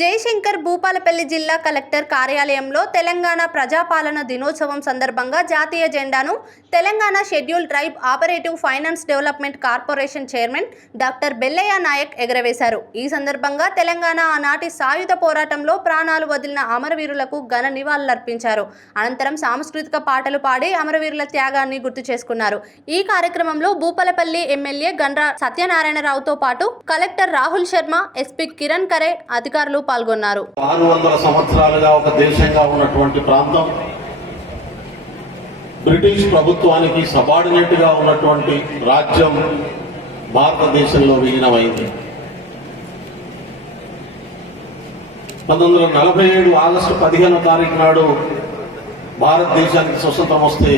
జయశంకర్ భూపాలపల్లి జిల్లా కలెక్టర్ కార్యాలయంలో తెలంగాణ ప్రజాపాలన దినోత్సవం సందర్భంగా జాతీయ జెండాను Telangana schedule tribe operative finance development corporation chairman doctor Bellaiah Naik ఎగరవేశారు. ఈ సందర్భంగా తెలంగాణ ఆనాటి సాయుధ పోరాటంలో ప్రాణాలు వదిలిన అమరవీరులకు ఘన నివాళులర్పించారు. అనంతరం సాంస్కృతిక పాటలు పాడి అమరవీరుల త్యాగాన్ని గుర్తు చేసుకున్నారు. ఈ కార్యక్రమంలో భూపాలపల్లి ఎమ్మెల్యే గండ్ర సత్యనారాయణరావుతో పాటు కలెక్టర్ రాహుల్ శర్మ ఎస్పీ కిరణ్ కరే అధికారులు పాల్గొన్నారు. ఆరు వందల సంవత్సరాలుగా ఒక దేశంగా ఉన్నటువంటి ప్రాంతం బ్రిటిష్ ప్రభుత్వానికి సబార్డినేట్గా ఉన్నటువంటి రాజ్యం భారతదేశంలో విలీనమైంది. పంతొమ్మిది వందల నలభై ఏడు ఆగస్టు పదిహేనో తారీఖు నాడు భారతదేశానికి స్వతంత్రం వస్తే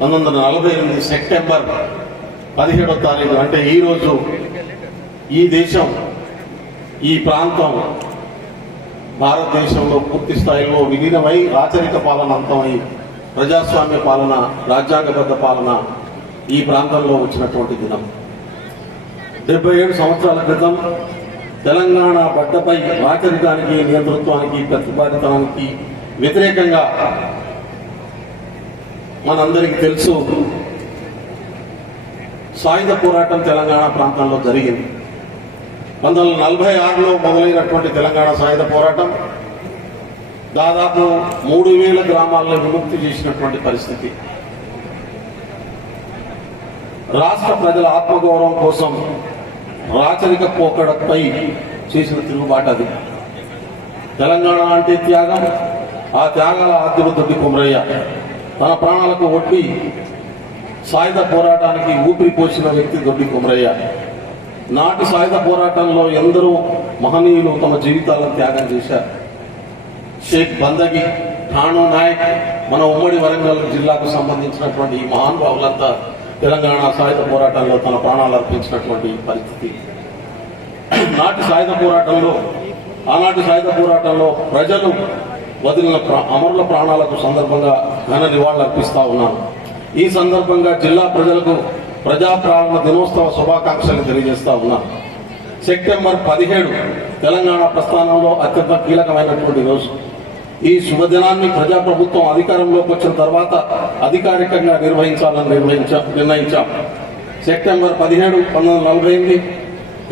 పంతొమ్మిది వందల నలభై ఎనిమిది సెప్టెంబర్ పదిహేడో తారీఖు అంటే ఈ రోజు ఈ దేశం ఈ ప్రాంతం భారతదేశంలో పూర్తి స్థాయిలో విలీనమై రాచరిక పాలన అంతమై ప్రజాస్వామ్య పాలన రాజ్యాంగబద్ధ పాలన ఈ ప్రాంతంలో వచ్చినటువంటి దినం. డెబ్బై ఏడు సంవత్సరాల క్రితం తెలంగాణ బడ్డపై రాచరికానికి నియంతృత్వానికి ప్రతిపాదితానికి వ్యతిరేకంగా మనందరికీ తెలుసు సాయుధ పోరాటం తెలంగాణ ప్రాంతంలో జరిగింది. వందల నలభై ఆరులో మొదలైనటువంటి తెలంగాణ సాయుధ పోరాటం దాదాపు మూడు వేల గ్రామాలను విముక్తి చేసినటువంటి పరిస్థితి. రాష్ట్ర ప్రజల ఆత్మగౌరవం కోసం రాచరిక పోకడపై చేసిన తిరుగుబాటు అది. తెలంగాణ అంటే త్యాగం ఆ త్యాగాల ఆద్యుడు దొడ్డి కుమరయ్య. తన ప్రాణాలకు ఒట్టి సాయుధ పోరాటానికి ఊపిరి పోసిన వ్యక్తి దొడ్డి కుమరయ్య. నాటి సాయుధ పోరాటంలో ఎందరో మహనీయులు తమ జీవితాలను త్యాగం చేశారు. షేక్ బందగి ఠాణు నాయక్ మన ఉమ్మడి వరంగల్ జిల్లాకు సంబంధించినటువంటి ఈ మహానుభావులంతా తెలంగాణ సాయుధ పోరాటంలో తన ప్రాణాలు అర్పించినటువంటి పరిస్థితి. నాటి సాయుధ పోరాటంలో ఆనాటి సాయుధ పోరాటంలో ప్రజలు వదిలిన ప్రా- అమరుల ప్రాణాలకు సందర్భంగా ఘన నివాళులు అర్పిస్తా ఉన్నాను. ఈ సందర్భంగా జిల్లా ప్రజలకు ప్రజాపాలన దినోత్సవ శుభాకాంక్షలు తెలియజేస్తా ఉన్నా. సెప్టెంబర్ పదిహేడు తెలంగాణ ప్రస్థానంలో అత్యంత కీలకమైనటువంటి రోజు. ఈ శుభదినాన్ని ప్రజాప్రభుత్వం అధికారంలోకి వచ్చిన తర్వాత అధికారికంగా నిర్వహించాలని నిర్వహించా నిర్ణయించాం. సెప్టెంబర్ పదిహేడు పంతొమ్మిది వందల నలభై ఎనిమిది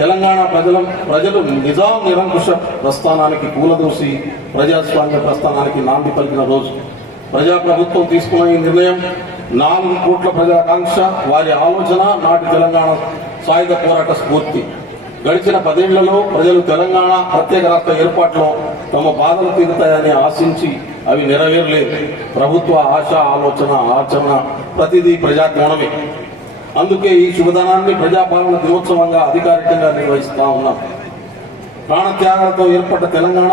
తెలంగాణ ప్రజల ప్రజలు నిజాం నిరంకుశ ప్రస్థానానికి కూలదోసి ప్రజాస్వామ్య ప్రస్థానానికి నాంది పలికిన రోజు. ప్రజాప్రభుత్వం తీసుకున్న ఈ నిర్ణయం నాలుగు కోట్ల ప్రజల ఆకాంక్ష వారి ఆలోచన నాటి తెలంగాణ సాయుధ పోరాట స్ఫూర్తి. గడిచిన పదేళ్ళలో ప్రజలు తెలంగాణ ప్రత్యేక రాష్ట్ర ఏర్పాటులో తమ బాధలు తీరుతాయని ఆశించి అవి నెరవేరలేదు. ప్రభుత్వ ఆశ ఆలోచన ఆచరణ ప్రతిదీ ప్రజాజ్ఞానమే. అందుకే ఈ శుభదానాన్ని ప్రజాపాలన దినోత్సవంగా అధికారికంగా నిర్వహిస్తా ఉన్నాం. ప్రాణత్యాగాలతో ఏర్పడ్డ తెలంగాణ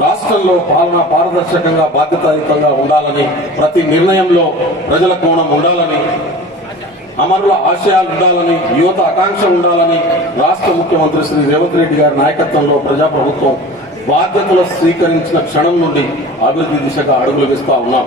రాష్ట్రంలో పాలన పారదర్శకంగా బాధ్యతాయుతంగా ఉండాలని ప్రతి నిర్ణయంలో ప్రజల కోణం ఉండాలని అమరుల ఆశయాలు ఉండాలని యువత ఆకాంక్ష ఉండాలని రాష్ట్ర ముఖ్యమంత్రి శ్రీ రేవంత్ రెడ్డి గారి నాయకత్వంలో ప్రజాప్రభుత్వం బాధ్యతలు స్వీకరించిన క్షణం నుండి అభివృద్ధి దిశగా అడుగులు వేస్తా ఉన్నాం.